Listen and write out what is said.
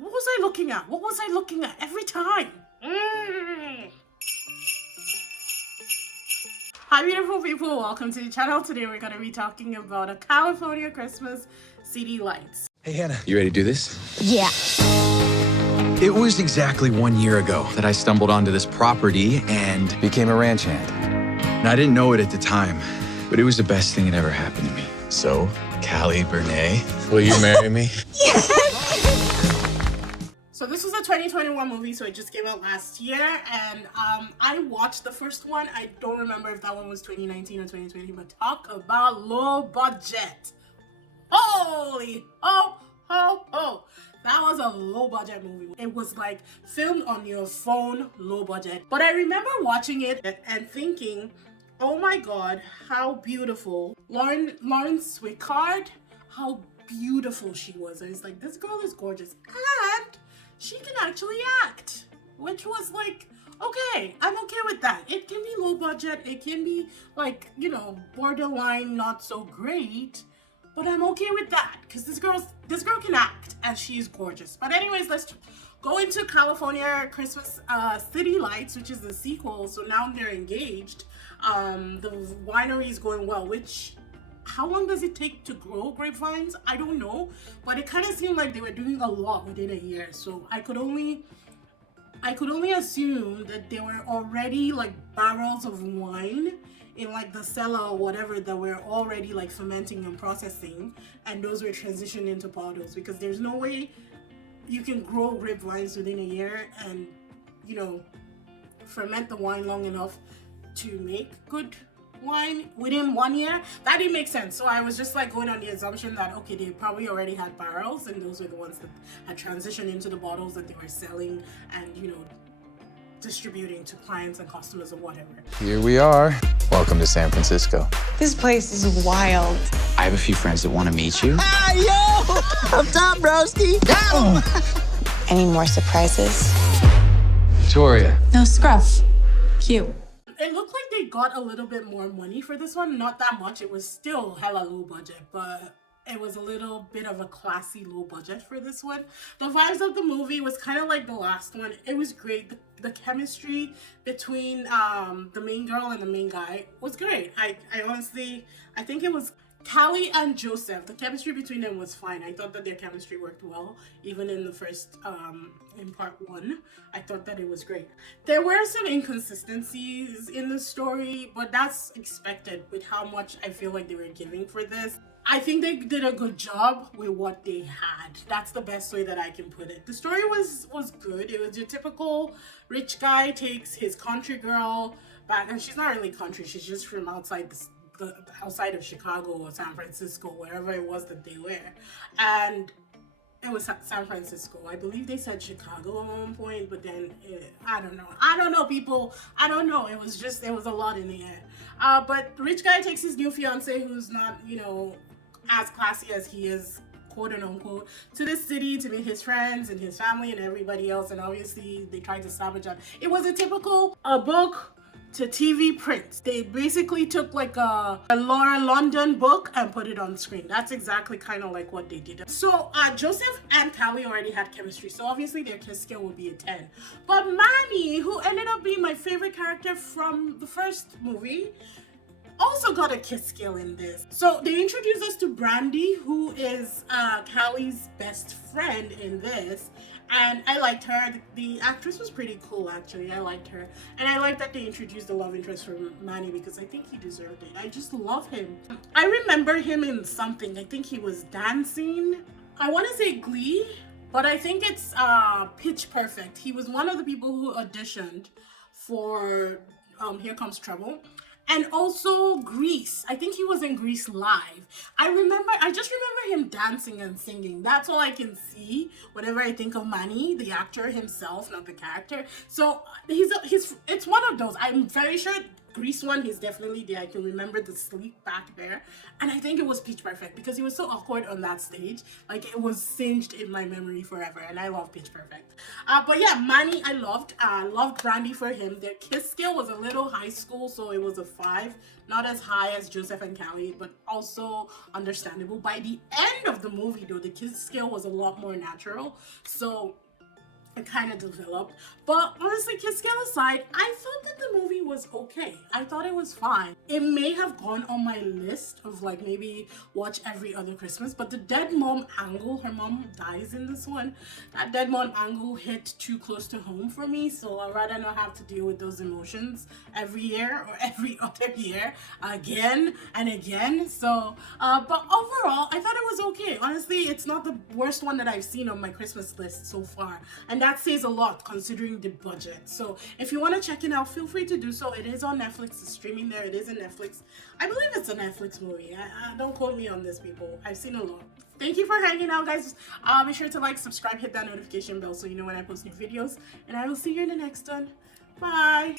What was I looking at? What was I looking at every time? Hi beautiful people, welcome to the channel. Today we're going to be talking about a California Christmas city lights. Hey Hannah, you ready to do this? Yeah. It was exactly 1 year ago that I stumbled onto this property and became a ranch hand. And I didn't know it at the time, but it was the best thing that ever happened to me. So, Callie Bernay, will you marry me? So this was a 2021 movie, so it just came out last year, and I watched the first one. I don't remember if that one was 2019 or 2020, but talk about low budget. Holy, that was a low budget movie. It was like filmed on your phone, low budget. But I remember watching it and thinking, oh my god, how beautiful. Lauren Swickard, how beautiful she was. And it's like, this girl is gorgeous. And she can actually act, which was like, okay, I'm okay with that. It can be low budget, it can be like, you know, borderline not so great, but I'm okay with that because this girl can act and she's gorgeous. But anyways, let's go into California Christmas City Lights, which is the sequel. So now they're engaged. The winery is going well, which, how long does it take to grow grapevines? I don't know, but it kind of seemed like they were doing a lot within a year. So I could only assume that there were already like barrels of wine in like the cellar or whatever that were already like fermenting and processing, and those were transitioned into bottles, because there's no way you can grow grapevines within a year and, you know, ferment the wine long enough to make good wine within 1 year. That didn't make sense. So I was just like going on the assumption that, okay, they probably already had barrels and those were the ones that had transitioned into the bottles that they were selling and, you know, distributing to clients and customers or whatever. Here we are. Welcome to San Francisco. This place is wild. I have a few friends that want to meet you. Yo! Up top, broski! Any more surprises? Victoria. No scruff. Cute. It looked like they got a little bit more money for this one. Not that much. It was still hella low budget, but it was a little bit of a classy low budget for this one. The vibes of the movie was kind of like the last one. It was great. The chemistry between the main girl and the main guy was great. I honestly, I think it was Callie and Joseph. The chemistry between them was fine. I thought that their chemistry worked well, even in the first, in part one. I thought that it was great. There were some inconsistencies in the story, but that's expected with how much I feel like they were giving for this. I think they did a good job with what they had. That's the best way that I can put it. The story was good. It was your typical rich guy takes his country girl back, and she's not really country. She's just from outside outside of Chicago or San Francisco, wherever it was that they were. And it was San Francisco. I believe they said Chicago at one point, but then I don't know people. I don't know. It was a lot in the air. But rich guy takes his new fiance, who's not, you know, as classy as he is, quote unquote, to the city to meet his friends and his family and everybody else. And obviously they tried to sabotage it. It was a typical book to TV print. They basically took like a Laura London book and put it on screen. That's exactly kind of like what they did. So Joseph and Callie already had chemistry, so obviously their kiss scale would be a 10. But Manny, who ended up being my favorite character from the first movie, also got a kiss scale in this. So they introduced us to Brandy, who is Callie's best friend in this. And I liked her. The actress was pretty cool, actually. I liked her. And I like that they introduced the love interest for Manny, because I think he deserved it. I just love him. I remember him in something. I think he was dancing. I want to say Glee, but I think it's Pitch Perfect. He was one of the people who auditioned for Here Comes Trouble. And also Grease. I think he was in Grease Live. I just remember him dancing and singing. That's all I can see whenever I think of Manny, the actor himself, not the character. So it's one of those. I'm very sure Grease one, he's definitely there. I can remember the sleep back there. And I think it was Pitch Perfect because he was so awkward on that stage. Like, it was singed in my memory forever. And I love Pitch Perfect. But yeah, Manny, I loved. Loved Brandy for him. Their kiss scale was a little high school, so it was a 5. Not as high as Joseph and Callie, but also understandable. By the end of the movie, though, the kiss scale was a lot more natural. So it kind of developed. But honestly, kiss scale aside, I thought that the movie was okay. I thought it was fine. It may have gone on my list of like maybe watch every other Christmas, but the dead mom angle, her mom dies in this one, that dead mom angle hit too close to home for me, so I'd rather not have to deal with those emotions every year or every other year again and again. So but overall, I thought it was okay. Honestly, it's not the worst one that I've seen on my Christmas list so far, and that says a lot considering the budget. So if you want to check it out, feel free to do so. It is on Netflix. It's streaming there. It is in Netflix. I believe it's a Netflix movie. Don't quote me on this, people. I've seen a lot. Thank you for hanging out, guys. Be sure to like, subscribe, hit that notification bell so you know when I post new videos, and I will see you in the next one. Bye.